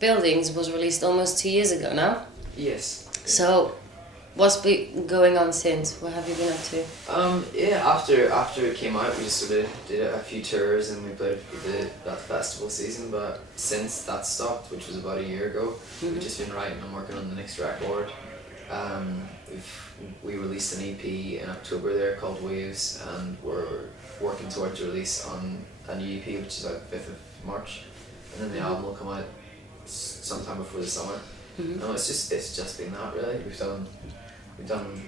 Buildings was released almost 2 years ago now. Yes. So, what's been going on since? What have you been up to? Yeah, after it came out, we just sort of did a few tours and we played that festival season. But since that stopped, which was about a year ago, we've just been writing and working on the next record. We released an EP in October there called Waves, and we're working towards release on a new EP which is out 5th of March, and then the album will come out sometime before the summer. No, it's just been that really. We've done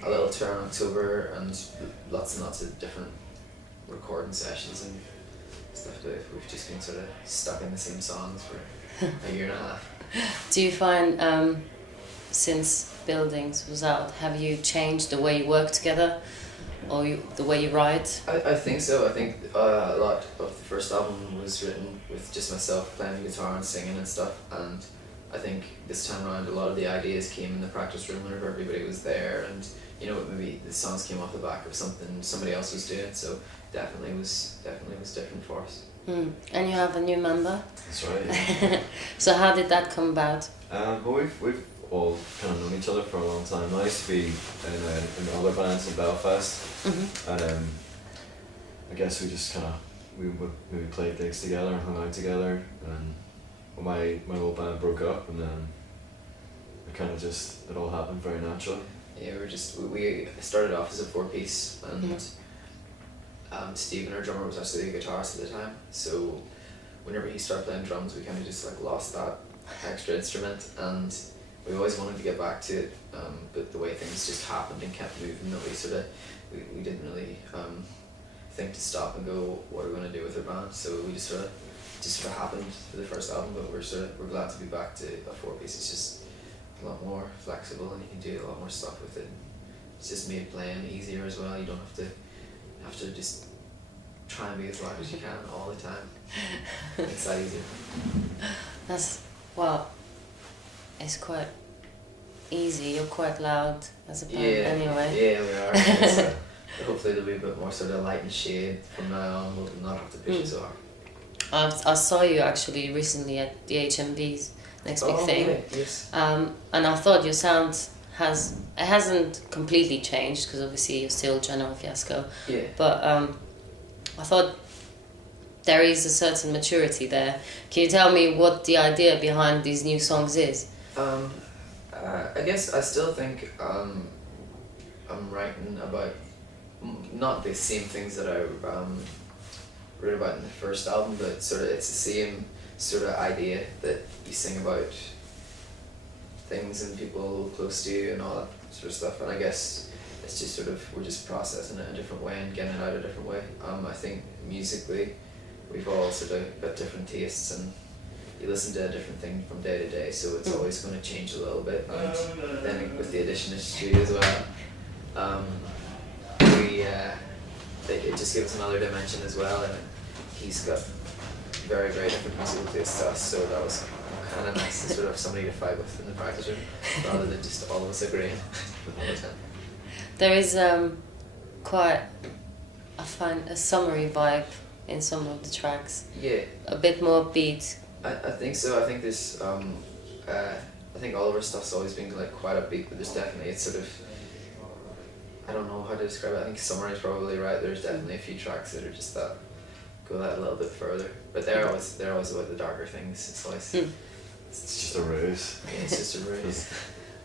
a little tour in October and lots of different recording sessions and stuff. But we've just been sort of stuck in the same songs for a year and a half. Do you find since Buildings was out, have you changed the way you work together, or the way you write? I think so. I think a lot of the first album was written with just myself playing the guitar and singing and stuff, and I think this time around a lot of the ideas came in the practice room whenever everybody was there, and you know, maybe the songs came off the back of something somebody else was doing, so definitely was different for us. And you have a new member? That's right, yeah. So how did that come about? Well, we've all kind of known each other for a long time. I used to be in other bands in Belfast, and I guess we just we would maybe play gigs together and hung out together, and my old band broke up, and then it all happened very naturally. Yeah, we started off as a 4-piece, and Stephen, our drummer, was actually the guitarist at the time. So whenever he started playing drums, we kind of just lost that extra instrument, and we always wanted to get back to it. But the way things just happened and kept moving, that we didn't really think to stop and go, what are we going to do with our band? So we just sort of happened for the first album. But we're glad to be back to a 4-piece. It's just a lot more flexible and you can do a lot more stuff with it. It's just made playing easier as well. You don't have to just try and be as loud as you can all the time. It's that easier. It's quite easy. You're quite loud as a band anyway. Yeah, we are. Hopefully there'll be a bit more sort of light and shade from now on. We'll not have to push it so hard. I saw you actually recently at the HMV's Next Big Thing. Yeah, yes. And I thought your sound hasn't completely changed, because obviously you're still General Fiasco. Yeah. But I thought there is a certain maturity there. Can you tell me what the idea behind these new songs is? I guess I still think I'm writing about not the same things that I wrote about in the first album, but it's the same sort of idea that you sing about things and people close to you and all that sort of stuff. And I guess it's just we're just processing it a different way and getting it out a different way. I think musically we've all sort of got different tastes, and you listen to a different thing from day to day, so it's always going to change a little bit. And then with the addition of Stu as well, it just gives another dimension as well, and he's got very, very different musical tastes to us, so that was kind of nice to sort of have somebody to fight with in the practice room, rather than just all of us agreeing all the time. There is quite, I find, a summery vibe in some of the tracks. Yeah. A bit more upbeat. I think so. I think there's I think all of our stuff's always been quite upbeat, but there's definitely, it's sort of, I don't know how to describe it. I think summer is probably right. There's definitely a few tracks that are just go that a little bit further, but they're always about the darker things. It's always it's just a ruse. Yeah, it's just a ruse.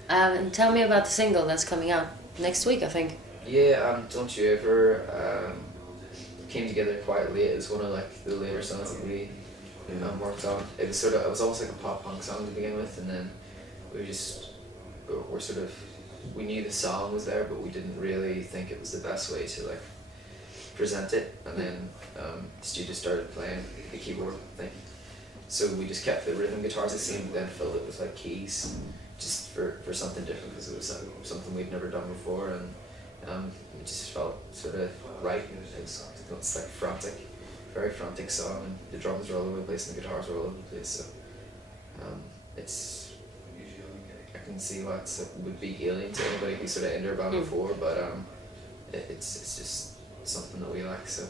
And tell me about the single that's coming out next week, I think. Yeah, Don't You Ever came together quite late. It was one of the later songs that we worked on. It was almost like a pop punk song to begin with, and then we knew the song was there, but we didn't really think it was the best way to present it. And then Stu just started playing the keyboard thing, so we just kept the rhythm guitars the same, but then filled it with keys, just for something different, because it was something we'd never done before, and it just felt sort of right. It's frantic, very frantic song, and the drums are all over the place and the guitars are all over the place, so I can see why it would be alien to anybody who's sort of in their band before, but it's just something that we like, so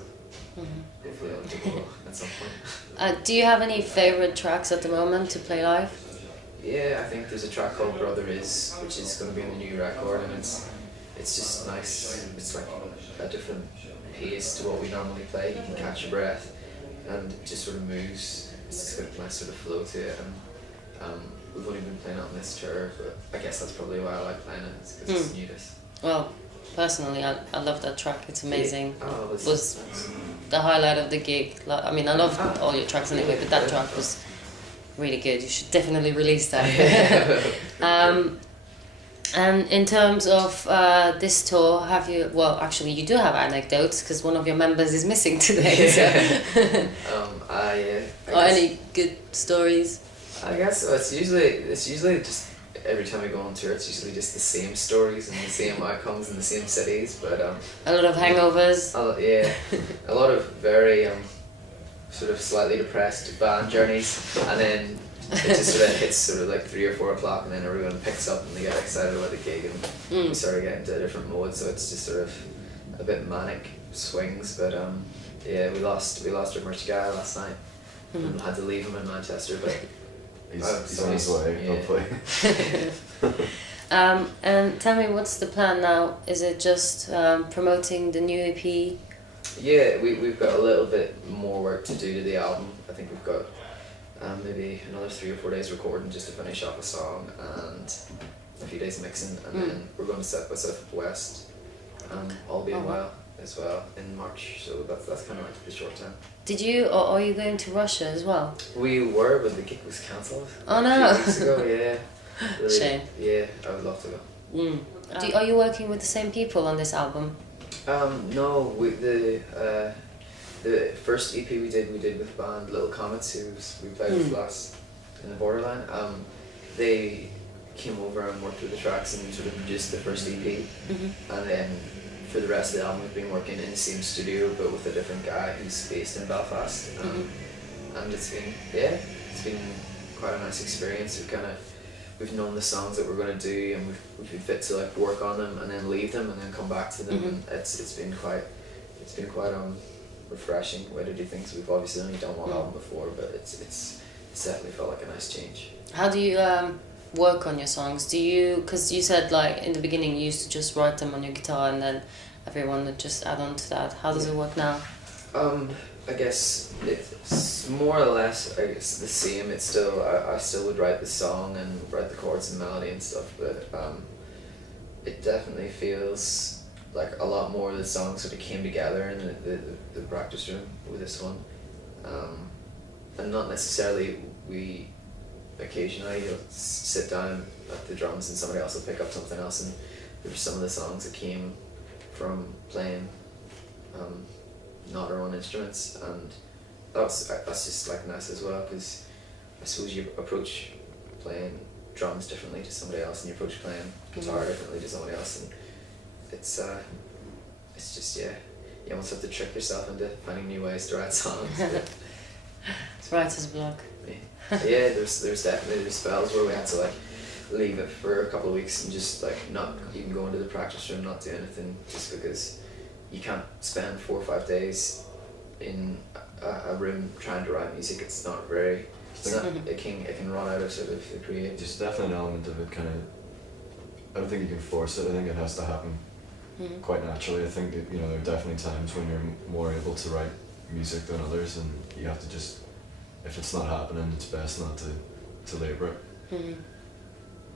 hopefully it'll do well at some point. Do you have any favourite tracks at the moment to play live? Yeah, I think there's a track called Brother Is, which is going to be on the new record, and it's just nice. It's like a different pace to what we normally play. You can catch your breath, and it just sort of moves. It's just got a nice sort of flow to it, and we've only been playing it on this tour, but I guess that's probably why I like playing it, because it's newness. Well, personally, I love that track. It's amazing. Yeah. Oh, it was the highlight of the gig. Like, I mean, I love all your tracks anyway, but that track was really good. You should definitely release that. And in terms of this tour, have you? Well, actually, you do have anecdotes because one of your members is missing today. So. I or guess, any good stories? I guess so. It's usually just every time we go on tour, it's usually just the same stories and the same outcomes in the same cities. But a lot of hangovers. A lot of very sort of slightly depressed band journeys, and then it just sort of hits sort of like 3 or 4 o'clock, and then everyone picks up and they get excited about the gig, and we sort of get into a different mode. So it's just sort of a bit manic swings. But yeah, we lost our merch guy last night, and had to leave him in Manchester. But he's on his way, hopefully. And tell me, what's the plan now? Is it just promoting the new EP? Yeah, we've got a little bit more work to do to the album. I think we've got maybe another 3 or 4 days recording just to finish off a song, and a few days mixing, and then we're going to South by Southwest, all being well as well in March. So that's kind of like the short term. Did you, or are you going to Russia as well? We were, but the gig was cancelled. Oh no! A few weeks ago, yeah. Really, shame. Yeah, I would love to go. Are you working with the same people on this album? No, the first EP we did with the band Little Comets, who we played with last in the Borderline. They came over and worked with the tracks and sort of produced the first EP, and then for the rest of the album we've been working in the same studio but with a different guy who's based in Belfast, and it's been quite a nice experience. We've known the songs that we're going to do, and we've been fit to like work on them and then leave them and then come back to them, and it's been quite refreshing way to do things. We've obviously only done one album before, but it's definitely felt like a nice change. How do you work on your songs? Do you, because you said like in the beginning you used to just write them on your guitar and then everyone would just add on to that. How does it work now? I guess it's more or less the same. It's still I still would write the song and write the chords and melody and stuff, but it definitely feels like a lot more of the songs sort of came together in the practice room with this one, and not necessarily we occasionally you'll sit down at the drums and somebody else will pick up something else, and there were some of the songs that came from playing not our own instruments, and that's just like nice as well, because I suppose you approach playing drums differently to somebody else, and you approach playing guitar differently to somebody else, and it's just you almost have to trick yourself into finding new ways to write songs. It's writer's block. Yeah, there's definitely spells where we had to like leave it for a couple of weeks and just like not even go into the practice room, not do anything, just because you can't spend 4 or 5 days in a room trying to write music. It's not very. It can run out of sort of the creative. There's definitely an element of it kind of. I don't think you can force it. I think it has to happen quite naturally. I think that, there are definitely times when you're more able to write music than others, and you have to just, if it's not happening, it's best not to labour it.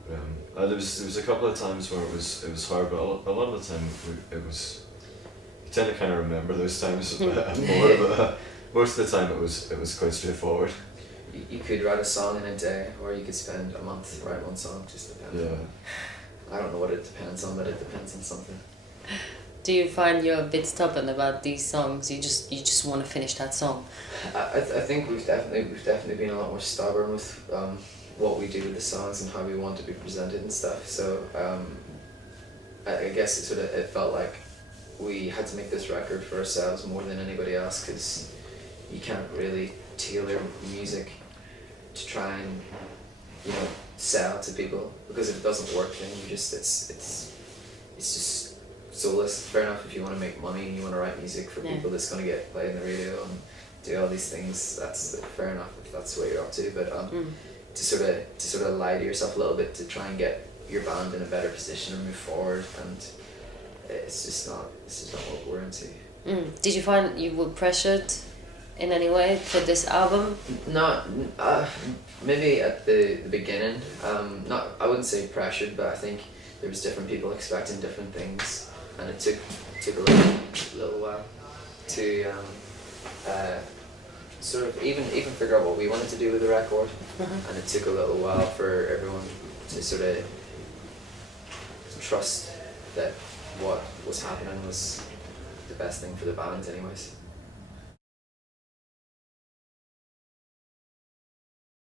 There was a couple of times where it was hard, but a lot of the time it was. You tend to kind of remember those times more, but most of the time it was quite straightforward. You could write a song in a day, or you could spend a month writing one song. Just depends. Yeah. I don't know what it depends on, but it depends on something. Do you find you're a bit stubborn about these songs? You just want to finish that song? I think we've definitely been a lot more stubborn with what we do with the songs and how we want to be presented and stuff. So I guess it felt like we had to make this record for ourselves more than anybody else, because you can't really tailor music to try and sell to people, because if it doesn't work, then you just it's just soulless. Fair enough if you want to make money and you want to write music for people that's going to get played on the radio and do all these things, that's fair enough if that's what you're up to, but to sort of lie to yourself a little bit to try and get your band in a better position and move forward, and it's just not what we're into. Did you find you were pressured in any way for this album? Not maybe at the beginning. Not, I wouldn't say pressured, but I think there was different people expecting different things, and it took a little while to sort of even figure out what we wanted to do with the record, and it took a little while for everyone to sort of trust that what was happening was the best thing for the band anyways.